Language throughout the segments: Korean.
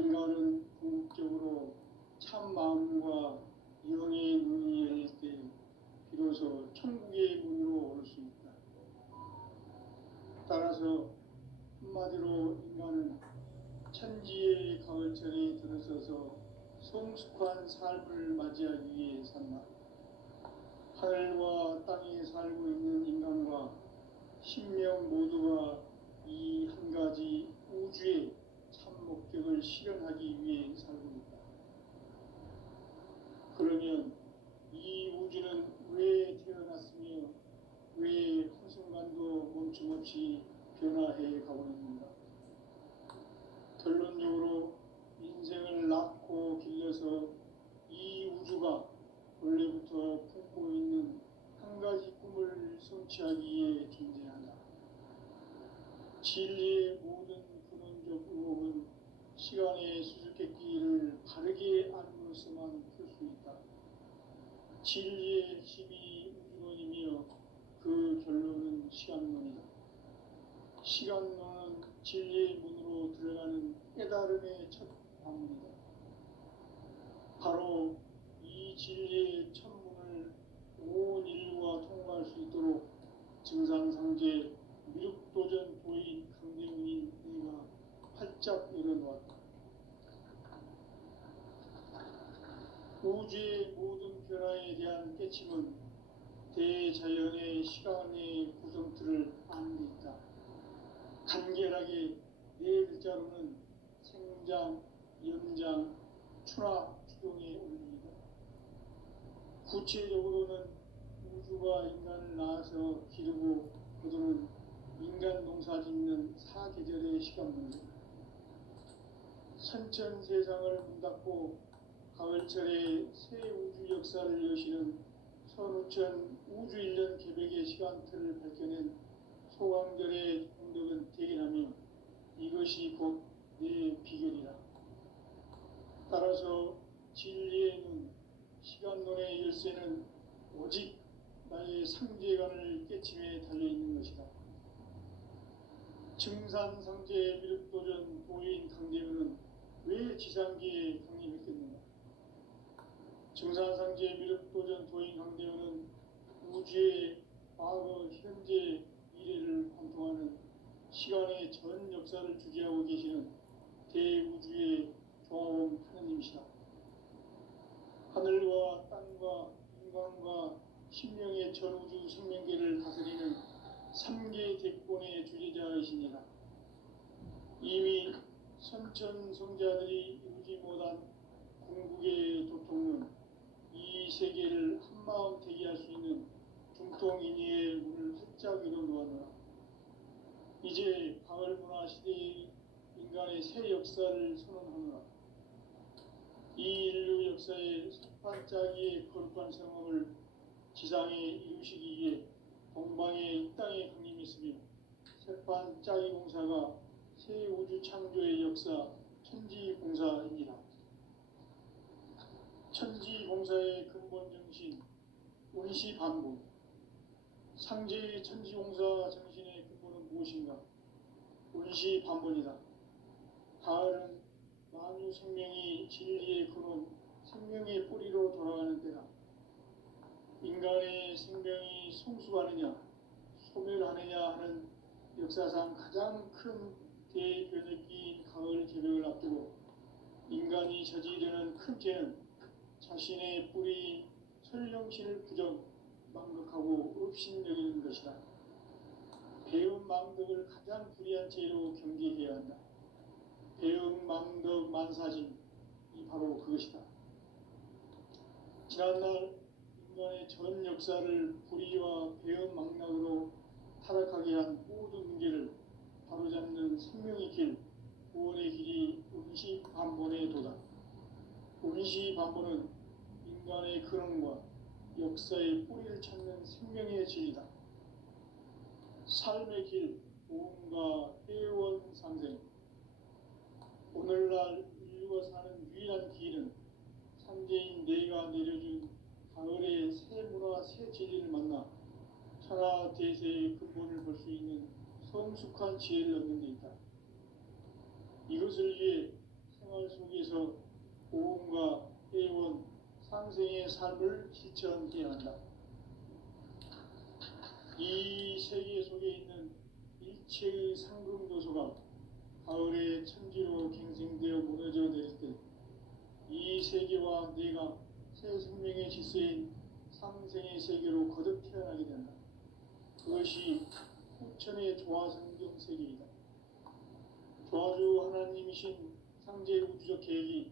인간은 궁극적으로 참 마음과 영의 눈이 열릴 때 비로소 천국의 문으로 올 수 있다. 따라서 한마디로 인간은 천지의 가을철에 들어서서 성숙한 삶을 맞이하기 위해 산다. 하늘과 땅에 살고 있는 인간과 신명 모두가 이 한 가지 우주의 참 목적을 실현하기 위해 살고 있다. 그러면 이 우주는 왜 태어났으며 왜 한순간도 멈춤없이 변화해 가고 있는가? 결론적으로 인생을 낳고 길러서 이 우주가 원래부터 품고 있는 한 가지 꿈을 성취하기 위해 존재한다. 진리의 모든 근원적 의혹은 시간의 수수께끼를 바르게 알므로서만 풀 수 있다. 진리의 핵심이 우주론이며 그 결론은 시간론이다. 시간론은 진리의 문으로 들어가는 깨달음의 첫 방문이다. 바로 이 진리의 첫 문을 온 인류가 통과할 수 있도록 증산상제 미륵도전 도인 강대문인 내가 활짝 열어놓았다. 우주의 모든 변화에 대한 깨침은 대자연의 시간의 구성틀을 아는 데 있다. 간결하게 네 글자로는 생장, 연장, 추나 추동의 원리이다. 구체적으로는 우주가 인간을 낳아서 기르고 거두는 인간 농사 짓는 사계절의 시간문이다. 선천 세상을 문닫고 가을철에 새 우주 역사를 여시는 선우천 우주 1년 개백의 시간틀을 밝혀낸 소강절의 공덕은 대견하며 이것이 곧 내 비결이라. 따라서 진리의 눈, 시간론의 열쇠는 오직 나의 상제관을 깨침에 달려있는 것이다. 증산상제 미륵도전 도인 강대문은 왜 지상기에 강림했겠는가? 증산상제 미륵도전 도인 강대문은 우주의 과거, 현재, 미래를 관통하는 시간의 전 역사를 주재하고 계시는 대우주의 종합원 하느님이시다. 하늘과 땅과 인간과 신명의 전우주 생명계를 다스리는 3개 대권의 주재자이시니라. 이미 선천성자들이 이루지 못한 궁극의 도통은 이 세계를 한마음 대기할 수 있는 중통인의의 문을 활짝 열어놓았노라. 이제 가을문화 시대의 인간의 새 역사를 선언하노라. 이 인류 역사의 석판짜기의 거룩한 성업을 지상에 이루시기 위해 동방의 이 땅에 강림했으며 석판짜기 공사가 새 우주 창조의 역사 천지공사입니다. 천지공사의 근본 정신 원시반복. 상제의 천지공사 정신의 근본은 무엇인가? 원시반복이다. 가을은 만유 생명이 진리의 근원, 생명의 뿌리로 돌아가는 때다. 인간의 생명이 성숙하느냐, 소멸하느냐 하는 역사상 가장 큰 대변혁기인 가을 개벽을 앞두고 인간이 저지르는 큰 죄는 자신의 뿌리인 설령신을 부정, 망극하고 업신여기는 것이다. 배운 망덕을 가장 불의한 죄로 경계해야 한다. 배운 망덕 만사진, 이 바로 그것이다. 지난날 인간의 전 역사를 불의와 배은 망락으로 타락하게 한 모든 문제를 바로잡는 생명의 길, 구원의 길이 원시반본의 도다. 원시반본은 인간의 근원과 역사의 뿌리를 찾는 생명의 진리다. 삶의 길, 보험과 회원 상생. 오늘날 인류가 사는 유일한 길은 상제인 내가 내려준 가을의 새 문화, 새 진리를 만나 천하 대세의 근본을 볼 수 있는 성숙한 지혜를 얻는 데 있다. 이것을 위해 생활 속에서 고음과 회원, 상생의 삶을 실천해야 한다. 이 세계 속에 있는 일체의 상금도소가 가을의 천지로 갱생되어 무너져 내릴 때 이 세계와 내가 새 생명의 질서인 상생의 세계로 거듭 태어나게 된다. 그것이 후천의 조화성경 세계이다. 조화주 하나님이신 상제 우주적 계획이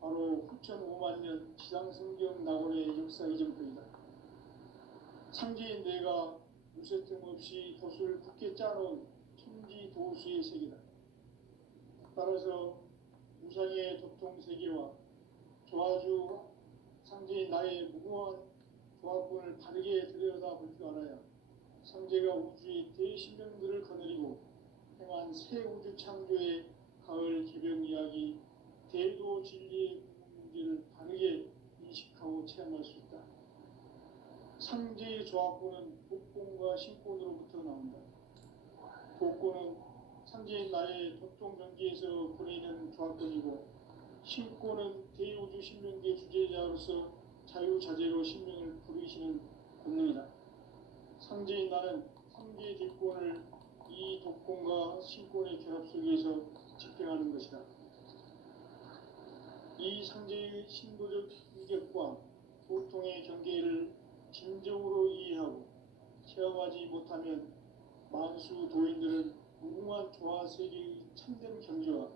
바로 후천 5만 년 지상성경 낙원의 역사 이전부이다. 상제인 내가 무쇠틈 없이 돛을 굳게 짜놓은 천지 도수의 세계다. 따라서 무상의 도통 세계와 조화주 상제인 나의 무궁한 조합군을 바르게 들여다볼 줄 알아야 상제가 우주의 대신령들을 거느리고 행한 새 우주 창조의 가을 개벽 이야기, 대도 진리의 문제를 바르게 인식하고 체험할 수 있다. 상제의 조합군은 복권과 신권으로부터 나온다. 복권은 상제인 나의 도통 경계에서 보내는 조합군이고, 신권은 대우주 신명계 주제자로서 자유자재로 신명을 부르시는 권능이다. 상제인 나는 상제의 뒷권을 이 독권과 신권의 결합 속에서 집행하는 것이다. 이 상제의 신도적 인격과 보통의 경계를 진정으로 이해하고 체험하지 못하면 만수 도인들은 무궁한 조화 세계의 참된 경지와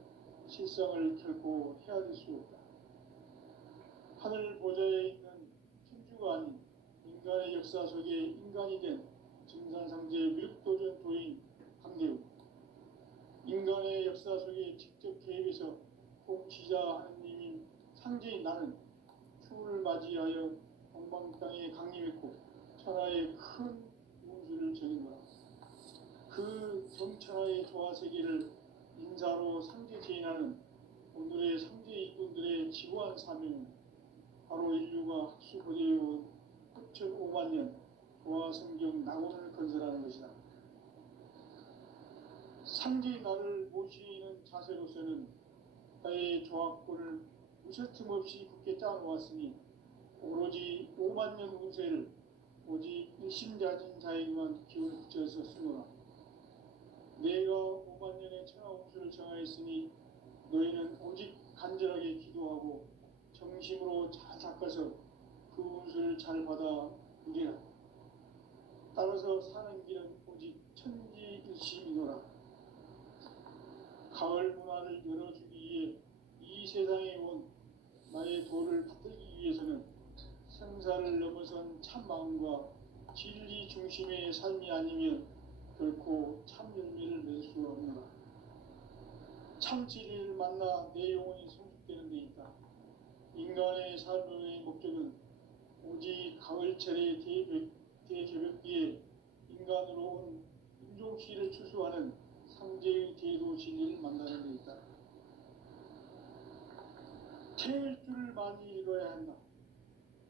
실상을 결코 헤아릴 수 없다. 하늘 보좌에 있는 천주가 아닌 인간의 역사 속에 인간이 된 증산상제 미륵도전 도인 강대우, 인간의 역사 속에 직접 개입해서 통치자 하느님인 상제인 나는 추를 맞이하여 동방 땅에 강림했고 천하의 큰 운수를 정인 거라. 그 정천하의 조화 세계를 인사로 상제 제인하는 오늘의 상제 일꾼들의 지구한 사명은 바로 인류가 학수 거제해온 후천 5만 년 조화 성경 낙원을 건설하는 것이다. 상제의 나를 모시는 자세로서는 나의 조합권을 무쇠틈 없이 굳게 짜놓았으니 오로지 5만 년 운세를 오직 일심자진 자에게만 기운을 붙여서 쓰노라. 내가 5만 년의 천하 운수를 정하였으니 너희는 오직 간절하게 기도하고 정심으로 잘 닦아서 그 운수를 잘 받아 누리라. 따라서 사는 길은 오직 천지일심이노라. 가을 문화를 열어주기 위해 이 세상에 온 나의 도를 받들기 위해서는 생사를 넘어선 참마음과 진리 중심의 삶이 아니면 결코 참 열매를 맺을 수 없노라. 참 진리를 만나 내 영혼이 성숙되는 데 있다. 인간의 삶의 목적은 오직 가을철의 대개벽기에 인간으로 온 인종시를 추수하는 상제의 대도 진리를 만나는 데 있다. 태일주를 많이 읽어야 한다.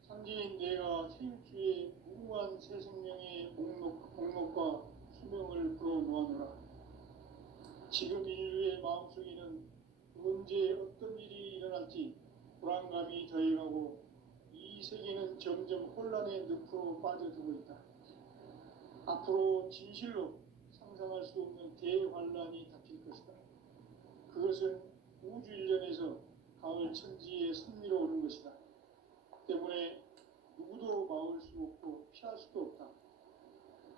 상제인 내가 태일주의 무궁한 새 생명의 목록과 수명을 불어놓아노라. 지금 인류의 마음속에는 언제 어떤 일이 일어날지 불안감이 더해가고 이 세계는 점점 혼란의 늪으로 빠져들고 있다. 앞으로 진실로 상상할 수 없는 대환란이 닥칠 것이다. 그것은 우주 일련에서 가을 천지에 선미로 오는 것이다. 때문에 누구도 막을 수 없고 피할 수도 없다.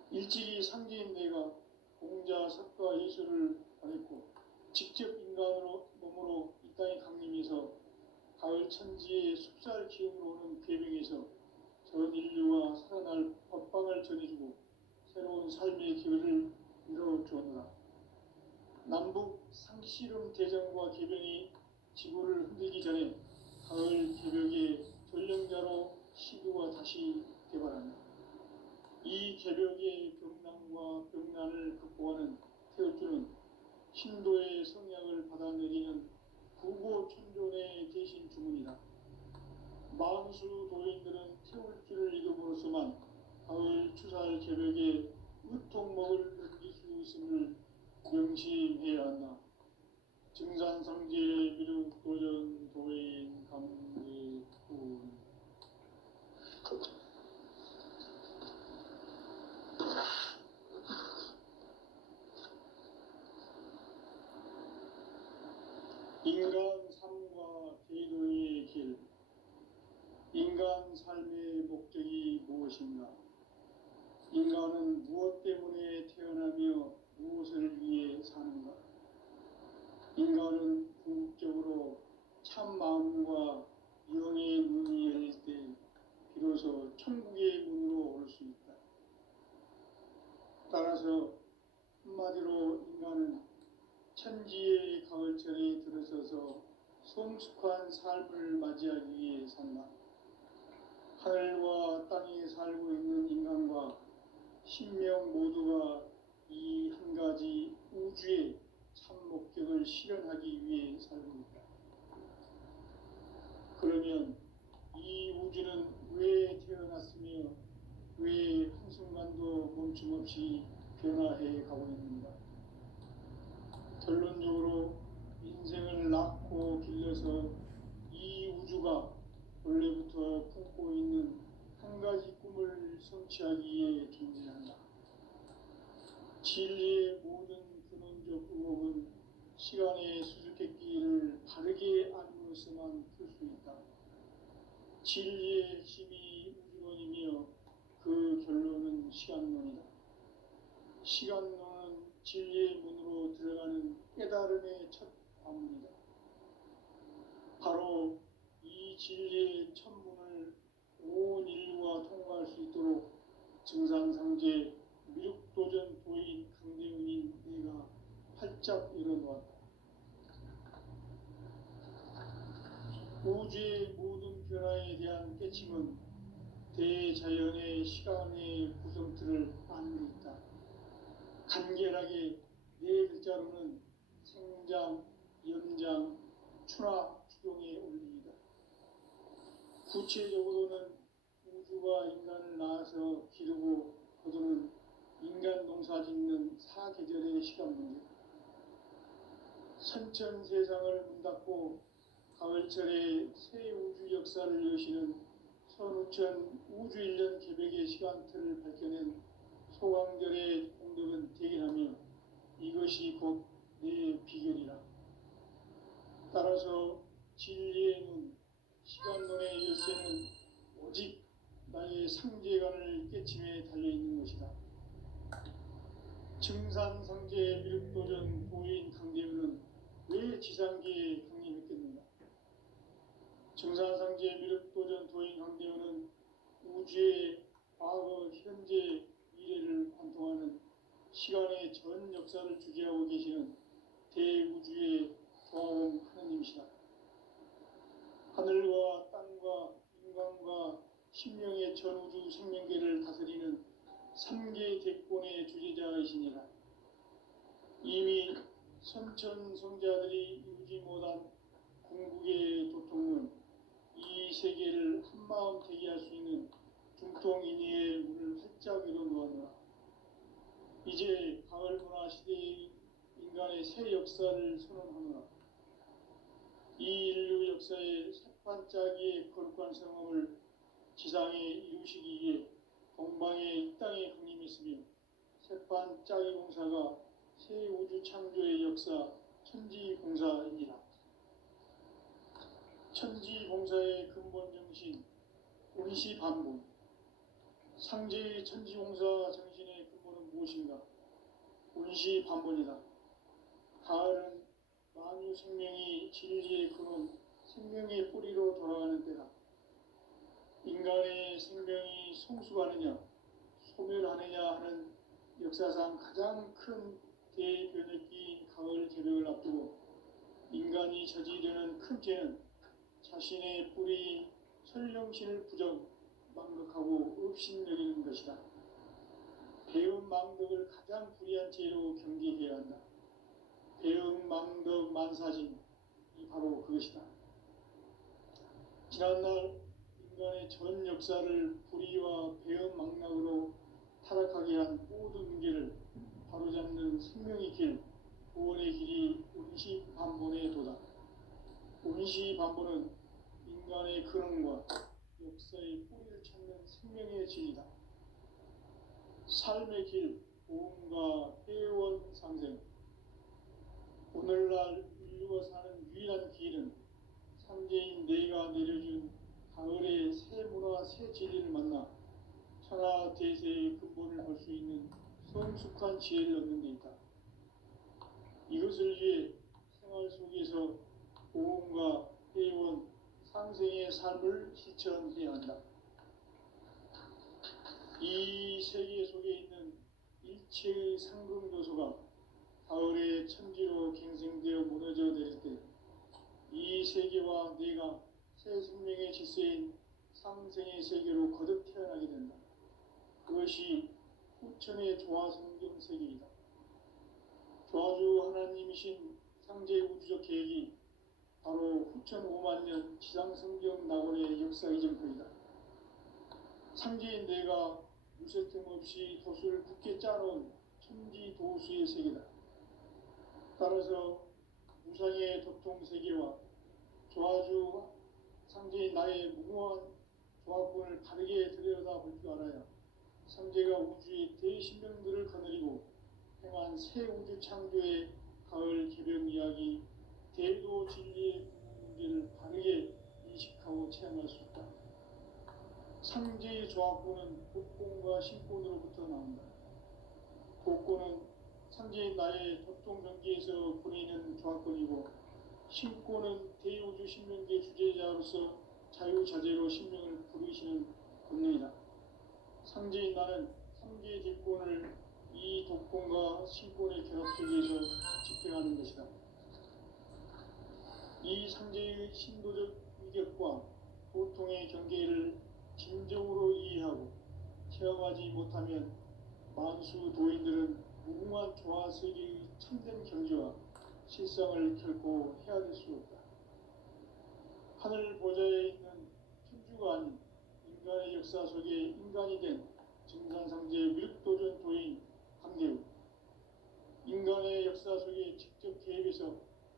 일찍이 상제인 내가 공자, 석가, 예수를 보냈고 직접 인간으로 몸으로 이 땅에 강림해서 가을 천지의 숲살 기운으로 오는 궤병에서 전 인류와 살아날 법방을 전해주고 새로운 삶의 기회를 이뤄주었노라. 남북 상씨름 대전과 개병이 지구를 흔들기 전에 가을 개벽의 전령자로 시도가 다시 개발한다. 이 개벽의 병난과 병난을 극복하는 태엽주는 신도의 성약을 받아내리는 구고천존의 대신 주문이다. 만수 도인들은 태울주를 읽음으로써만 가을 추살 개벽의 의통목을 넘길 수 있음을 명심해야 한다. 증산상제 미륵도전 도인 감리군 인간 삶과 계도의 길. 인간 삶의 목적이 무엇인가? 인간은 무엇 때문에 태어나며 무엇을 위해 사는가? 인간은 궁극적으로 참 마음과 영의 문이 열릴 때 비로소 천국의 문으로 올 수 있다. 따라서 한마디로 인간은 천지의 가을철에 들어서서 성숙한 삶을 맞이하기 위해 산다. 하늘과 땅에 살고 있는 인간과 신명 모두가 이 한 가지 우주의 참 목적을 실현하기 위해 살고 있다. 그러면 이 우주는 왜 태어났으며 왜 한순간도 멈춤없이 변화해 가고 있는가? 결론적으로 인생을 낳고 길러서 이 우주가 원래부터 품고 있는 한 가지 꿈을 성취하기 위해 존재한다. 진리의 모든 근원적 의혹은 시간의 수수께끼를 바르게 알므로서만 풀 수 있다. 진리의 핵심이 우주론이며 그 결론은 시간론이다. 시간론은 진리의 문으로 들어가는 깨달음의 첫 관문이다. 바로 이 진리의 첫 문을 온 인류가 통과할 수 있도록 증산상제 미륵도전 도인 강대훈인 내가 활짝 열어놓았다. 우주의 모든 변화에 대한 깨침은 대자연의 시간의 구성틀을 안고 있다. 간결하게 네 글자로는 생장, 연장, 추나 추동의 원리이다. 구체적으로는 우주가 인간을 낳아서 기르고 거두는 인간 농사 짓는 사계절의 시간 문제. 선천 세상을 문 닫고 가을철에 새 우주 역사를 여시는 선우천 우주 1년 개백의 시간틀을 밝혀낸 소강절의 공덕은 대견하며 이것이 곧 내 비결이라. 따라서 진리의 눈, 시간론의 열쇠는 오직 나의 상제관을 깨침에 달려있는 것이다. 증산상제 미륵도전 도인 강대훈은 왜 지상계에 강림했겠는가? 증산상제 미륵도전 도인 강대훈은 우주의 과거, 현재, 미래를 관통하는 시간의 전 역사를 주재하고 계시는 대우주의 조화원 하느님이시다. 하늘과 땅과 인간과 신명의 전우주 생명계를 다스리는 3계 대권의 주재자이시니라. 이미 선천성자들이 이루지 못한 궁극의 도통은 이 세계를 한마음 되게 할 수 있는 중통인의의 문을 활짝 열어놓았노라. 이제 가을 문화 시대의 인간의 새 역사를 선언하노라. 이 인류 역사의 새반짝이의 거룩한 성험을 지상에 이루시기 위해 동방의 이 땅에 강림했으며 새반짝이 공사가 새 우주 창조의 역사 천지봉사이니라. 천지봉사의 근본 정신 운시반복. 상제의 천지봉사 정신의 근본은 무엇인가? 운시반복이다. 가을은 만유 생명이 진리의 근원, 생명의 뿌리로 돌아가는 때다. 인간의 생명이 성숙하느냐, 소멸하느냐 하는 역사상 가장 큰 대변혁기인 가을 개벽을 앞두고 인간이 저지르는 큰 죄는 자신의 뿌리인 설령신을 부정, 망극하고 업신여기는 것이다. 배운 망덕을 가장 불의한 죄로 경계해야 한다. 배은 망덕 만사진, 이 바로 그것이다. 지난날 인간의 전 역사를 불의와 배은 망락으로 타락하게 한 모든 문제를 바로잡는 생명의 길, 구원의 길이 운시반본의 원시반보는 인간의 근원과 역사의 뿌리를 찾는 생명의 진리다. 삶의 길, 보험과 회원 상생. 오늘날 인류가 사는 유일한 길은 삼재인 내가 내려준 가을의 새 문화 새 진리를 만나 천하 대세의 근본을 볼 수 있는 성숙한 지혜를 얻는 데 있다. 이것을 위해 생활 속에서 보험과 회원, 상생의 삶을 실천해야 한다. 이 세계 속에 있는 일체의 상금 요소가 가을의 천지로 갱생되어 무너져 내릴 때 이 세계와 내가 새 생명의 질서인 상생의 세계로 거듭 태어나게 된다. 그것이 후천의 조화성경 세계이다. 조화주 하나님이신 상제 우주적 계획이 바로 후천 5만년 지상성경 낙원의 역사 이전표이다. 상제인 내가 무쇠틈 없이 도수를 굳게 짜놓은 천지 도수의 세계다. 따라서 무상의 도통세계와 조화주 상제인 나의 무궁한 조화권을 바르게 들여다볼 줄 알아야 상제가 우주의 대신명들을 거느리고 행한 새 우주 창조의 가을 개변 이야기 대도 진리의 문제를 바르게 인식하고 체험할 수 있다. 상제의 조화권은 복권과 신권으로부터 나온다. 복권은 상제인 나의 도통경계에서 보내는 조화권이고 신권은 대우주 신명계 주제자로서 자유자재로 신명을 부르시는 권능이다. 상제인 나는 상제의 대권을 이 독권과 신권의 결합 속에서 집행하는 것이다. 이 상제의 신도적 위격과 보통의 경계를 진정으로 이해하고 체험하지 못하면 만수 도인들은 무궁한 조화세계의 참된 경지와 실상을 결코 헤아릴 수 없다. 하늘 보좌에 있는 천주가 아닌 인간의 역사 속에 인간이 된 증산상제 위력도전 도인 강대우. 인간의 역사 속에 직접 개입해서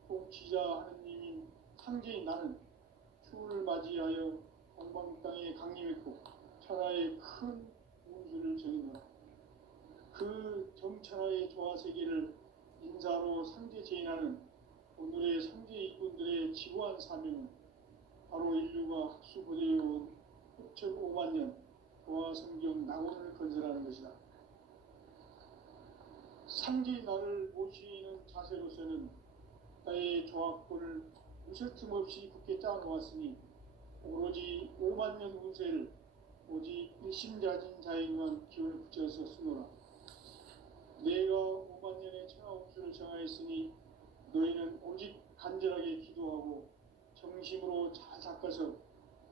통치자 하느님인 상제인 나는 추후를 맞이하여 동방 땅에 강림했고 천하의 큰 운수를 정인노라. 그 정천하의 조화세계를 인사로 상제 제인하는 오늘의 상제 일꾼들의 지구한 사명은 바로 인류가 학수고대해온 6,5만 년 조화성경 낙원을 건설하는 것이다. 상제인 나를 모시는 자세로서는 나의 조화권을 무쇠틈 없이 굳게 짜놓았으니 오로지 5만 년 운세를 오직 일심자진 자에게만 기운을 붙여서 쓰노라. 내가 5만 년의 천하운수를 정하였으니 너희는 오직 간절하게 기도하고 정심으로 잘 닦아서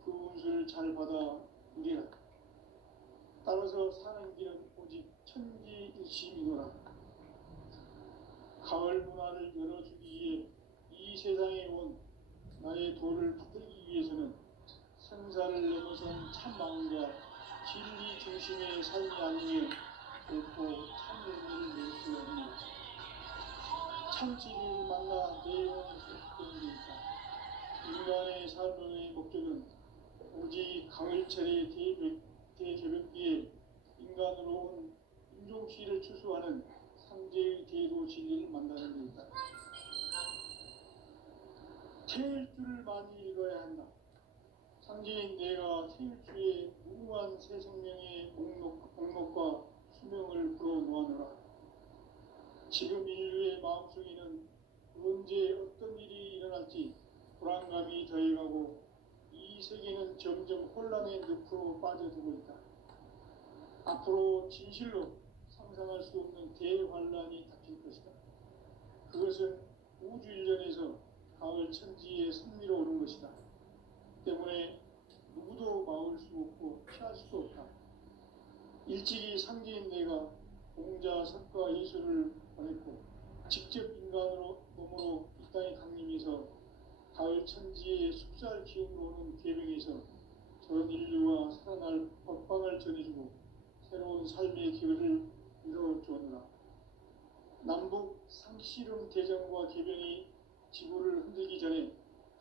그 운수를 잘 받아 누리라. 따라서 사는 길은 오직 천지일심이노라. 가을 문화를 열어주기 위해 이 세상에 온 나의 도를 붙들기 위해서는 생사를 넘어선 참마음과 진리 중심의 삶이 아니면 결코 참열매를 맺을 수 없는 것이다. 참진리를 만나 내 영혼이 소식되는 데 있다. 인간의 삶의 목적은 오직 가을철의 대개벽기에 인간으로 온 인종시를 추수하는 상제의 대도 진리를 만나는 데 있다. 태일주를 많이 읽어야 한다. 상제인 내가 태일주의 무궁한 새 생명의 목록과 수명을 불어놓아노라. 지금 인류의 마음속에는 언제 어떤 일이 일어날지 불안감이 더해가고 이 세계는 점점 혼란의 늪으로 빠져들고 있다. 앞으로 진실로 상상할 수 없는 대환란이 닥칠 것이다. 그것은 우주 일련에서 가을 천지의 섭리로 오는 것이다. 때문에 누구도 막을 수 없고 피할 수도 없다. 일찍이 상제인 내가 공자, 석가, 예수를 보냈고 직접 인간으로 몸으로 이 땅에 강림해서 가을 천지의 숲살 기운으로 오는 계명에서 전 인류와 살아날 법방을 전해주고 새로운 삶의 기회를 이뤄주었노라. 남북 상씨름 대전과 개변이 지구를 흔들기 전에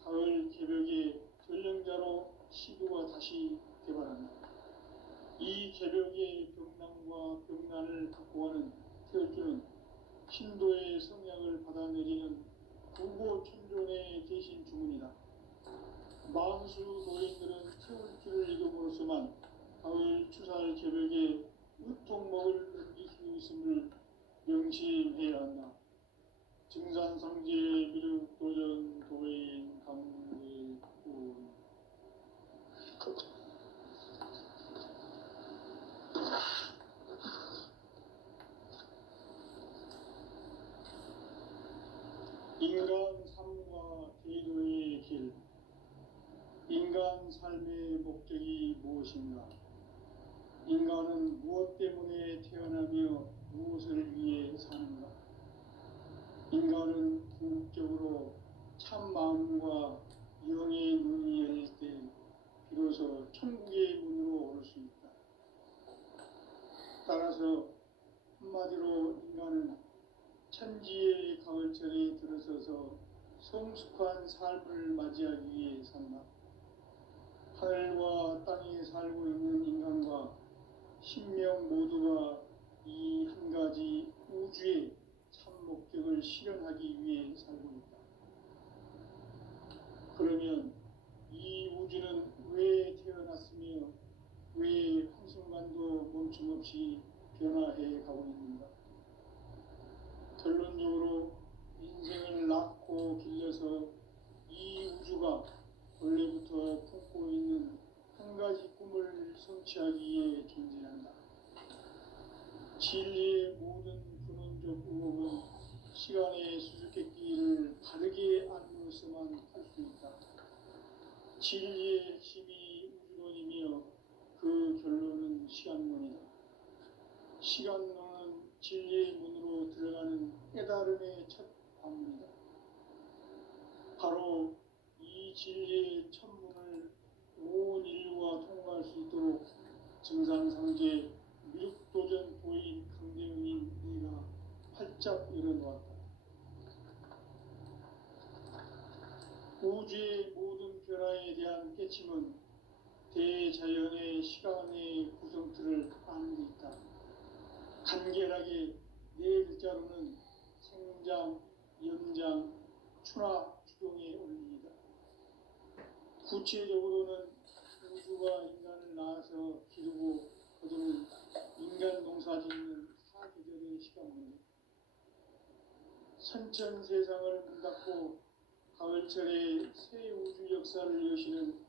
가을 개벽의 전령자로 시도가 다시 개발한다. 이 개벽의 병난과 병난을 극복하는 태울주는 신도의 성약을 받아내리는 구고천존의 대신 주문이다. 만수 노인들은 태울주를 이름으로서만 가을 추살 개벽에 의통목을 넘길 수 있음을 명심해야 한다. 증산상제 미륵도전 도인 강대군 인간 삶과 기도의 길. 인간 삶의 목적이 무엇인가? 인간은 무엇 때문에 태어나며 무엇을 위해 사는가? 인간은 궁극적으로 참 마음과 영의 문이 열릴 때 비로소 천국의 문으로 올 수 있다. 따라서 한마디로 인간은 천지의 가을철에 들어서서 성숙한 삶을 맞이하기 위해 산다. 하늘과 땅에 살고 있는 인간과 신명 모두가 이 한 가지 우주의 참 목적을 실현하기 위해 살고 있다. 그러면 이 우주는 왜 태어났으며 왜 한순간도 멈춤없이 변화해 가고 있는가? 결론적으로 인생을 낳고 길러서 이 우주가 원래부터 품고 있는 한 가지 꿈을 성취하기 위해 존재한다. 진리의 모든 근원적 의혹은 시간의 수수께끼를 바르게 알므로서만 할 수 있다. 진리의 핵심이 우주론이며 그 결론은 시간론이다. 시간론은 진리의 문으로 들어가는 깨달음의 첫 관문이다. 바로 이 진리의 천문을 온 인류가 통과할 수 있도록 증산상제 미륵도전 도인 강대훈인 네가 활짝 열어놓았다. 우주의 모든 변화에 대한 깨침은 대자연의 시간의 구성틀을 아는 데 있다. 간결하게 네 글자로는 생장, 연장, 추나 추동의 원리이다. 구체적으로는 우주가 인간을 낳아서 기르고 거두는 인간 농사 짓는 사계절의 시간 문제. 선천세상을 문닫고 가을철에 새 우주 역사를 여시는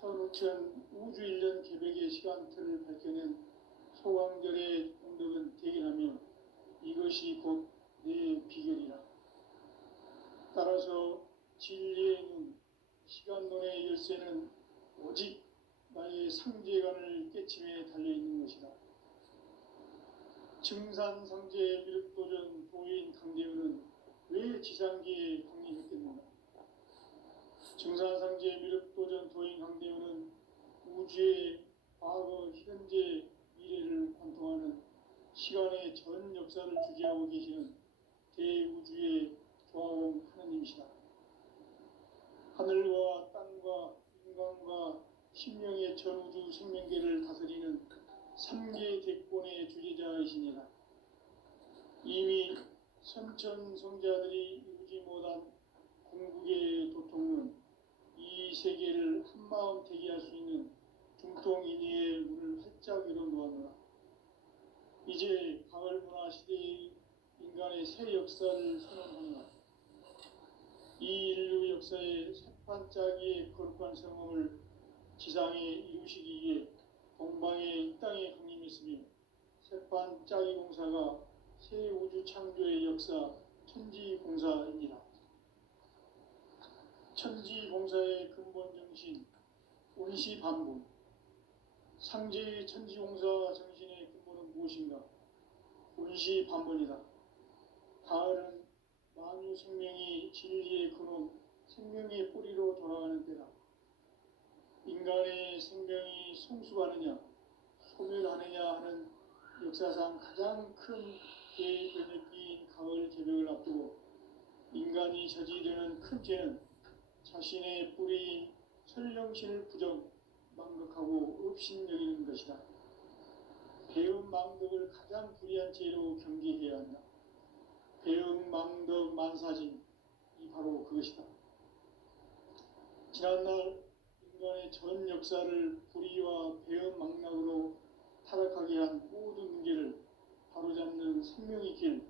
선우천 우주일년 개벽의 시간틀을 밝혀낸 소강절의 공덕은 대견하며 이것이 곧 내 비결이라. 따라서 진리의 눈, 시간론의 열쇠는 오직 나의 상제관을 깨침에 달려있는 것이다. 증산상제 미륵도전 도인 강대훈은 왜 지상계에 강림했겠는가? 증산상제 미륵도전 도인 강대훈은 우주의 과거, 현재, 미래를 관통하는 시간의 전 역사를 주재하고 계시는 대우주의 조화원 하느님이시다. 하늘과 땅과 인간과 신명의 전우주 생명계를 다스리는 3계 대권의 주재자이시니라. 이미 선천성자들이 이루지 못한 궁극의 도통은 이 세계를 한마음 되게 할 수 있는 중통인의의 문을 활짝 열어놓았노라. 이제 가을 문화 시대의 인간의 새 역사를 선언하노라. 이 인류 역사의 새판짜기의 거룩한 성험을 지상에 이루시기 위해 동방의 이 땅에 강림했으며 새판짜기 공사가 새 우주 창조의 역사 천지공사입니다. 천지공사의 근본 정신 운시반분. 상제의 천지공사 정신의 근본은 무엇인가? 운시반분이다. 가을은 만유 생명이 진리의 근원, 생명의 뿌리로 돌아가는 때다. 인간의 생명이 성숙하느냐, 소멸하느냐 하는 역사상 가장 큰 대변혁기인 가을 개벽을 앞두고 인간이 저지르는 큰 죄는 자신의 뿌리인 천령신을 망각하고 업신여기는 것이다. 배은망덕을 가장 불의한 죄로 경계해야 한다. 배은망덕 만사진이 바로 그것이다. 지난날 인간의 전 역사를 불의와 배은망락으로 타락하게 한 모든 문제를 바로잡는 생명의 길,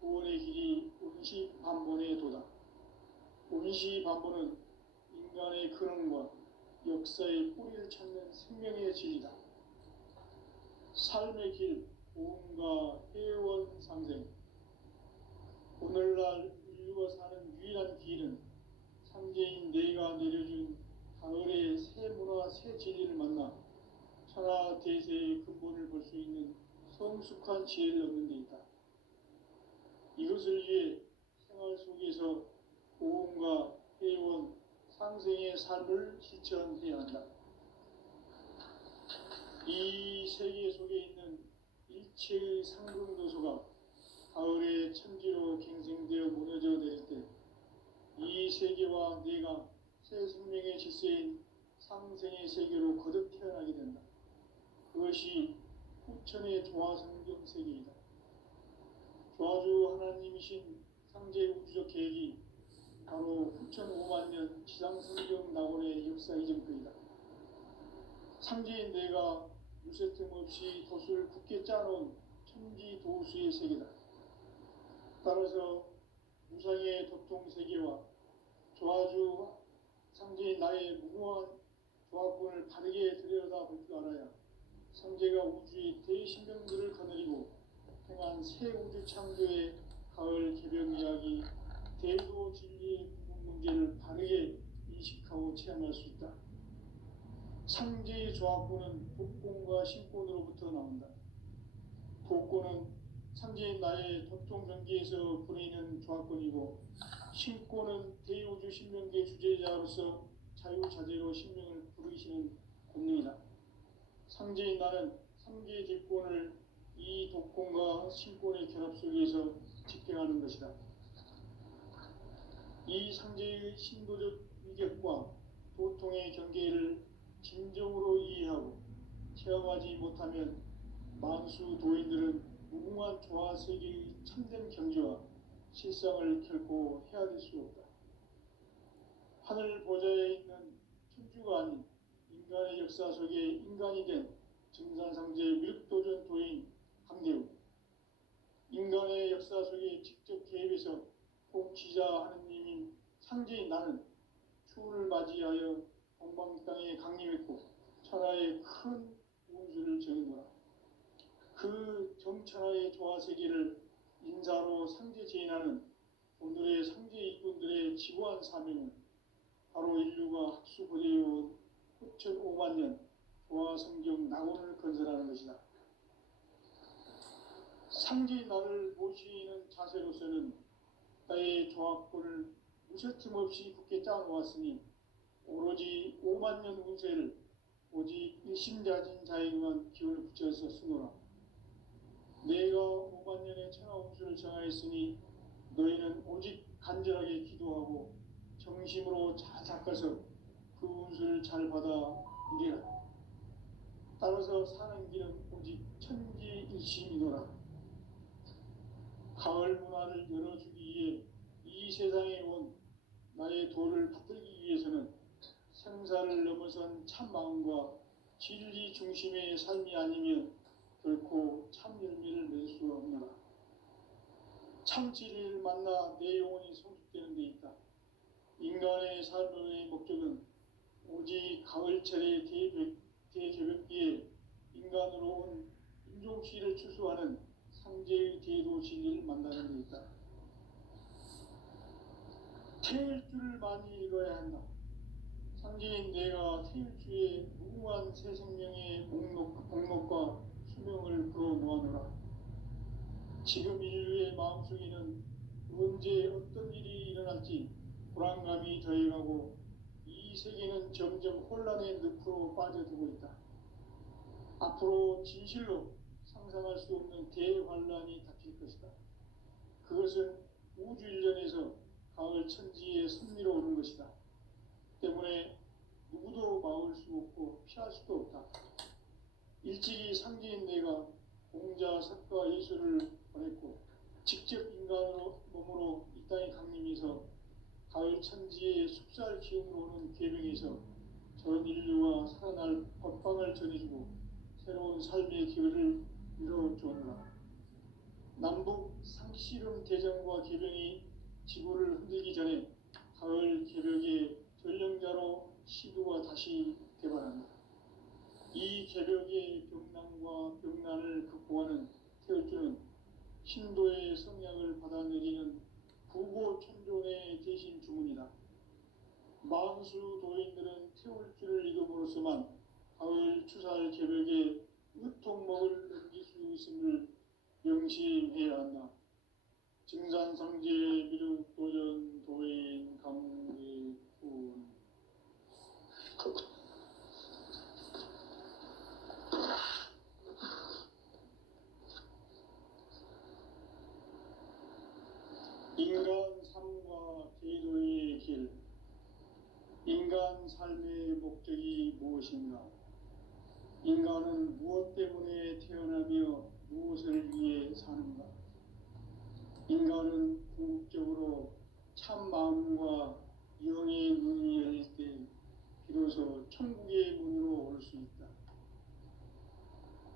구원의 길이 운시반본에 도다. 운시반본은 인간의 근원과 역사의 뿌리를 찾는 생명의 진리다. 삶의 길, 보험과 회원 상생. 오늘날 인류가 사는 유일한 길은 상제인 내가 내려준 가을의 새 문화, 새 진리를 만나 천하 대세의 근본을 볼 수 있는 성숙한 지혜를 얻는 데 있다. 이것을 위해 생활 속에서 보험과 회원, 상생의 삶을 실천해야 한다. 이 세계 속에 있는 일체의 상승도소가 가을의 천지로 갱생되어 무너져 내릴 때 이 세계와 내가 새 생명의 질서인 상생의 세계로 거듭 태어나게 된다. 그것이 후천의 조화성경 세계이다. 조화주 하나님이신 상제 우주적 계획이 바로 후천 5만년 지상성경 낙원의 역사 이전거이다. 상제인 내가 무쇠틈 없이 돛을 굳게 짜놓은 천지도수의 세계다. 따라서 무상의 도통세계와 조화주 상제인 나의 무궁한 조합군을 바르게 들여다볼 줄 알아야 상제가 우주의 대신명들을 거느리고 행한 새 우주 창조의 가을 개벽 이야기, 대도 진리의 구분 문제를 바르게 인식하고 체험할 수 있다. 상제의 조합군은 독공과 신권으로부터 나온다. 독권은 상제인 나의 도통경계에서 부리는 조합권이고, 신권은 대우주 신명계 주제자로서 자유자재로 신명을 부르시는 권능이다. 상제인 나는 상제 직권을 이 독권과 신권의 결합 속에서 집행하는 것이다. 이 상제의 신도적 위격과 도통의 경계를 진정으로 이해하고 체험하지 못하면 만수 도인들은 무궁한 조화세계의 참된 경지와 실상을 결코 헤아릴 수 없다. 하늘 보좌에 있는 천주가 아닌 인간의 역사 속에 인간이 된 증산상제 위륵도전 도인 강대우, 인간의 역사 속에 직접 개입해서 통치자 하느님인 상제인 나는 추운을 맞이하여 동방 땅에 강림했고 천하의 큰 운수를 정해노라. 그 정천하의 조화세계를 인사로 상제 제인하는 오늘의 상제 일꾼들의 지고한 사명은 바로 인류가 학수고대해온 후천 5만년 조화성경 낙원을 건설하는 것이다. 상제인 나를 모시는 자세로서는 나의 조합권을 무쇠틈 없이 굳게 짜놓았으니 오로지 5만년 운세를 오직 일심자진 자에게만 기운을 붙여서 쓰노라. 내가 5만년의 천하 운수를 정하였으니 너희는 오직 간절하게 기도하고 정심으로 잘 닦아서 그 운수를 잘 받아 누리라. 따라서 사는 길은 오직 천지일심이노라. 가을 문화를 열어주기 위해 이 세상에 온 나의 도를 받들기 위해서는 생사를 넘어선 참마음과 진리 중심의 삶이 아니면 결코 참 열매를 맺을 수 없노라. 참 진리를 만나 내 영혼이 성숙되는 데 있다. 인간의 삶의 목적은 오직 가을철의 대개벽기에 인간으로 온 인종시를 추수하는 상제의 대도 진리를 만나는 데 있다. 태일주를 많이 읽어야 한다. 상제인 내가 태일주의 무궁한 새 생명의 목록과 수명을 불어 모아노라. 지금 인류의 마음속에는 언제 어떤 일이 일어날지 불안감이 더해가고 이 세계는 점점 혼란의 늪으로 빠져들고 있다. 앞으로 진실로 상상할 수 없는 대환란이 닥칠 것이다. 그것은 우주 일련에서 가을 천지의 섭리로 오는 것이다. 때문에 누구도 막을 수 없고 피할 수도 없다. 일찍이 상제인 내가 공자, 석가, 예수를 보냈고 직접 인간으로 몸으로 이 땅에 강림해서 가을 천지의 숲살 기운으로 오는 계명에서 전 인류와 살아날 법방을 전해주고 새로운 삶의 기회를 이뤄주었노라. 남북 상씨름 대전과 계병이 지구를 흔들기 전에 가을 개벽의 전령자로 시두가 다시 개발한다. 이 개벽의 병난과 병난을 극복하는 태울주는 신도의 성약을 받아내리는 부고천존의 대신 주문이다. 만수 도인들은 태울주를 이름으로서만 가을 추살 개벽에 으통먹을 넘길 수 있음을 명심해야 한다. 증산상제 미륵도전 도인 강대군 인간 삶과 제도의 길. 인간 삶의 목적이 무엇인가? 인간은 무엇 때문에 태어나며 무엇을 위해 사는가? 인간은 궁극적으로 참 마음과 영의 문이 열릴 때 비로소 천국의 문으로 올 수 있다.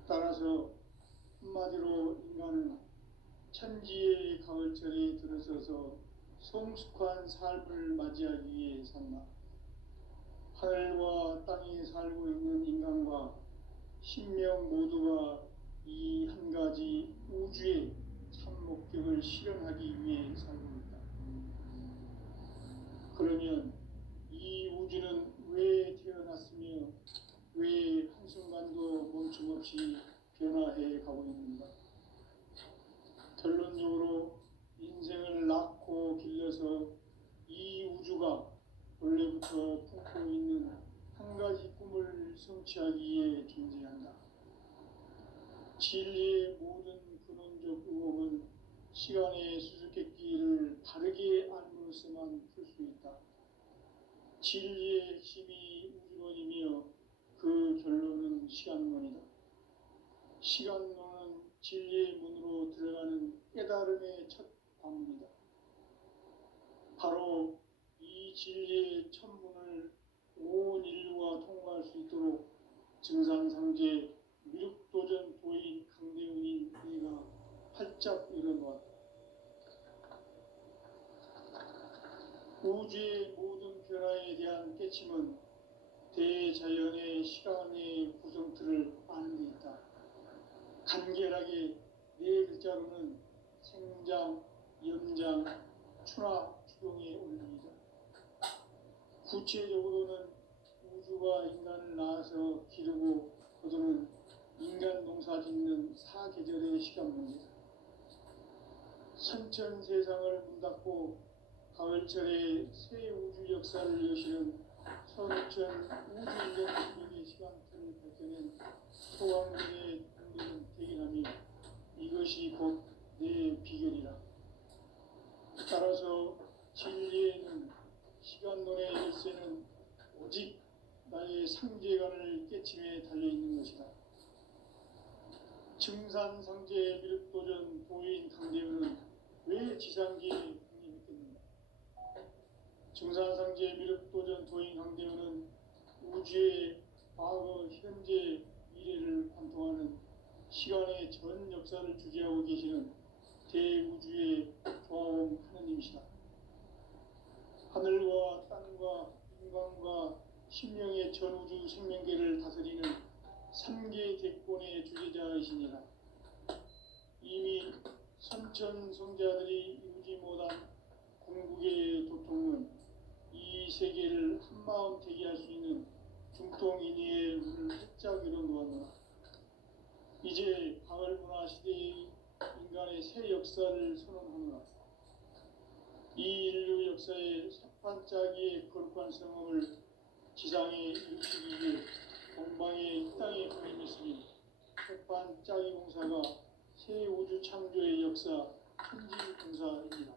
따라서 한마디로 인간은 천지의 가을철에 들어서서 성숙한 삶을 맞이하기 위해 산다. 하늘과 땅에 살고 있는 인간과 신명 모두가 이 한 가지 우주의 참 목적을 실현하기 위해 살고 있다. 그러면 이 우주는 왜 태어났으며 왜 한순간도 멈춤없이 변화해 가고 있는가? 결론적으로 인생을 낳고 길러서 이 우주가 원래부터 품고 있는 한 가지 꿈을 성취하기 위해 존재한다. 진리의 모든 근원적 의혹은 시간의 수수께끼를 바르게 알므로서만 풀 수 있다. 진리의 핵심이 우주론이며 그 결론은 시간론이다. 시간론은 진리의 문으로 들어가는 깨달음의 첫 관문이다. 바로 이 진리의 천문을 온 인류가 통과할 수 있도록 증산상제 미륵도전 도인 강대훈인 내가 활짝 열어놓았다. 우주의 모든 변화에 대한 깨침은 대자연의 시간의 구성틀을 아는 데 있다. 간결하게 네 글자로는 생장, 염장, 추나 추동의 원리이다. 구체적으로는 우주가 인간을 낳아서 기르고 거두는 인간 농사 짓는 사계절의 시간 문제다. 선천 세상을 문닫고 가을철에 새 우주 역사를 여시는 선천 우주인간 기록의 시간틀을 밝혀낸 소왕군의 공들은 대견하며 이것이 곧 내 비결이라. 따라서 진리에는 시간론의 열쇠는 오직 나의 상제관을 깨침에 달려있는 것이다. 증산상제 미륵도전 도인 강대훈은 왜 지상계에 강림했겠는가? 증산상제 미륵도전 도인 강대훈은 우주의 과거, 현재, 미래를 관통하는 시간의 전 역사를 주재하고 계시는 대우주의 조화원 하느님이시다. 하늘과 땅과 인간과 신명의 전우주 생명계를 다스리는 3개 대권의 주재자이시니라. 이미 선천 성자들이 이루지 못한 궁극의 도통은 이 세계를 한마음 되게 할 수 있는 중통인의의 문을 활짝 열어놓았노라. 이제 가을 문화 시대의 인간의 새 역사를 선언하노라. 이 인류 역사의 첫 반짝이의 거룩한 성험을 지상에 일으키기 위해 동방의 이 땅에 보임했으니 첫 반짝이 공사가 새 우주 창조의 역사 천지공사입니다.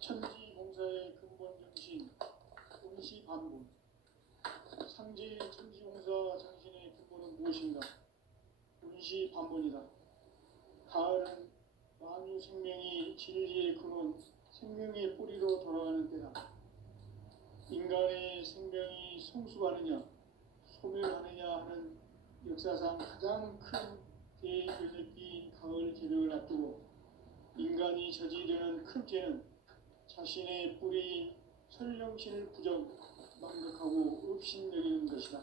천지공사의 근본 정신 운시 반본. 상제 천지공사 정신의 근본은 무엇인가? 운시 반본이다. 가을은 만유 생명이 진리의 근원, 생명의 뿌리로 돌아가는 때다. 인간의 생명이 성숙하느냐, 소멸하느냐 하는 역사상 가장 큰 대변혁기인 가을 개벽을 앞두고 인간이 저지르는 큰 죄는 자신의 뿌리인 설령신을 망각하고 업신여기는 것이다.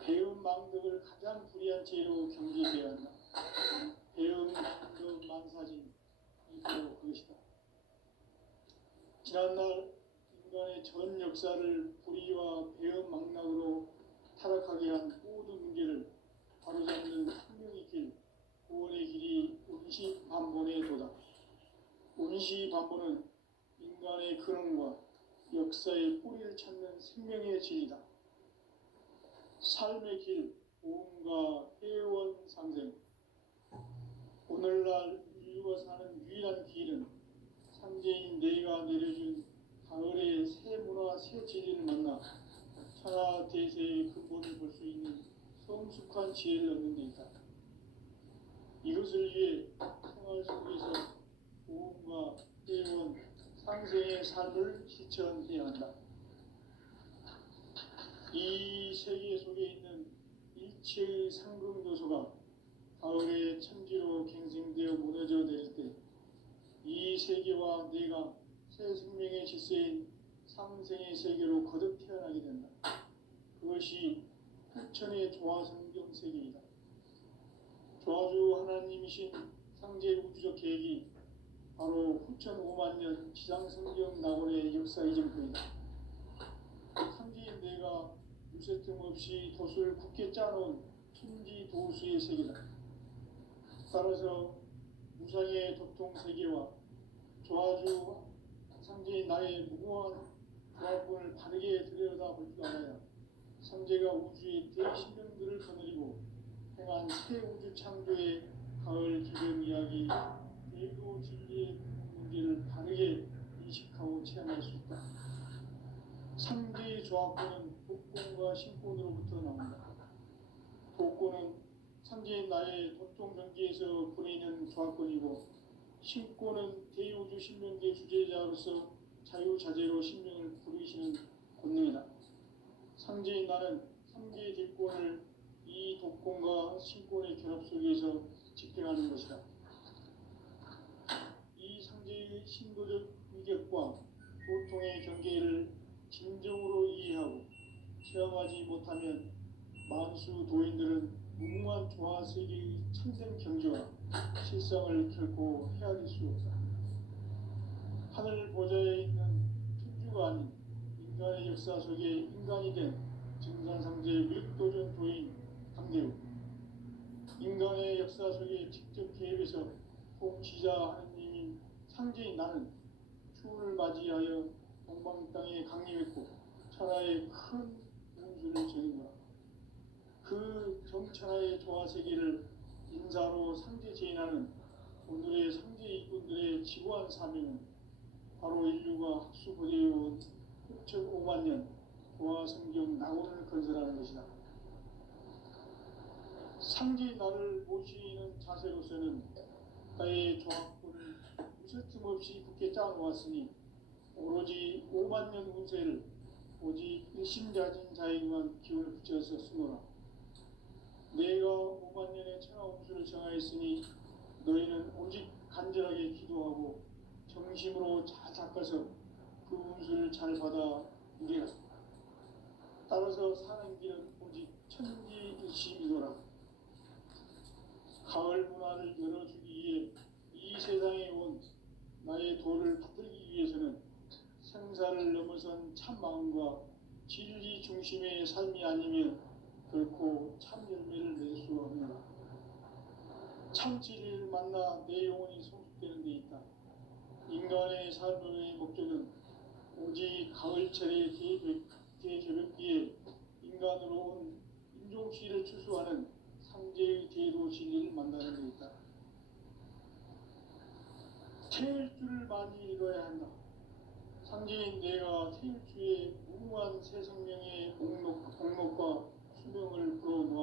배움 망덕을 가장 불의한 죄로 경계해야 한다. 배움 망덕 만사진 이거 그것이다. 지난날 인간의 전 역사를 불의와 배움 망락으로 타락하게 한 모든 문제를 바로잡는 생명의 길, 구원의 길이 운시 반본의 도다. 운시 반본은 인간의 근원과 역사의 뿌리를 찾는 생명의 진리다. 삶의 길, 보험과 회원 상생. 오늘날 인류가 사는 유일한 길은 상제인 내가 내려준 가을의 새 문화, 새 진리를 만나 천하 대세의 근본을 볼 수 있는 성숙한 지혜를 얻는 데 있다. 이것을 위해 생활 속에서 보험과 회원, 상생의 삶을 실천해야 한다. 이 세계 속에 있는 일체의 상금 요소가 가을의 천지로 갱생되어 무너져 내릴 때 이 세계와 내가 새 생명의 질서인 상생의 세계로 거듭 태어나게 된다. 그것이 후천의 조화성경 세계이다. 조화주 하나님이신 상제 우주적 계획이 바로 후천 5만년 지상성경 낙원의 역사 이전부이다. 상제인 내가 유세 틈 없이 돛을 굳게 짜놓은 천지 도수의 세계다. 따라서 무상의 도통 세계와 조화주 상제인 나의 무궁한 조합본을 바르게 들여다볼 줄 알아야 상제가 우주의 대신령들을 거느리고 행한 새 우주 창조의 가을 기별 이야기, 대도 진리의 문제를 바르게 인식하고 체험할 수 있다. 상제의 조합본은 독본과 신본으로부터 나온다. 독본은 상제인 나의 도통 전기에서 보내는 조합본이고, 신본은 대우주 신명계 주제자로서 자유자재로 신명을 부르시는 권능이다. 상제인 나는 상제의 뒷본을 이 독본과 신본의 결합 속에서 집행하는 것이다. 이 상제의 신도적 위격과 보통의 경계를 진정으로 이해하고 체험하지 못하면 만수 도인들은 무궁한 조화세계의 참된 경지와 실상을 결코 헤아릴 수 없다. 하늘 보좌에 있는 천주가 아닌 인간의 역사 속에 인간이 된 증산상제 밀도전 도인 강대우, 인간의 역사 속에 직접 개입해서 통치자 하느님인 상제인 나는 추운을 맞이하여 동방 땅에 강림했고 천하의 큰 운수를 정인노라. 그 정천하의 조화세계를 인사로 상제 제인하는 오늘의 상제 이꾼들의 지구한 사명은 바로 인류가 학수고대해온 6,5만 년 조화성경 낙원을 건설하는 것이다. 상제 나를 모시는 자세로서는 나의 조합본을 무쇠틈 없이 굳게 짜놓았으니 오로지 5만 년 운세를 오직 일심자진 자에게만 기운을 붙여서 쓰노라. 내가 5만 년의 천하 운수를 정하였으니 너희는 오직 간절하게 기도하고 정심으로 잘 닦아서 그 운수를 잘 받아 누리라. 따라서 사는 길은 오직 천지일심이노라. 가을 문화를 열어주기 위해 이 세상에 온 나의 도를 받들기 위해서는 생사를 넘어선 참 마음과 진리 중심의 삶이 아니면 결코 참 열매를 낼 수 없노라. 참 진리를 만나 내 영혼이 성숙되는 데 있다. 인간의 삶의 목적은 오직 가을철의 대저벽기에 인간으로 온 인종시를 추수하는 상제의 대도 진리를 만나는 데 있다. 태일 줄을 많이 읽어야 한다. 상징인 내가 태일주의 무궁한 새 생명의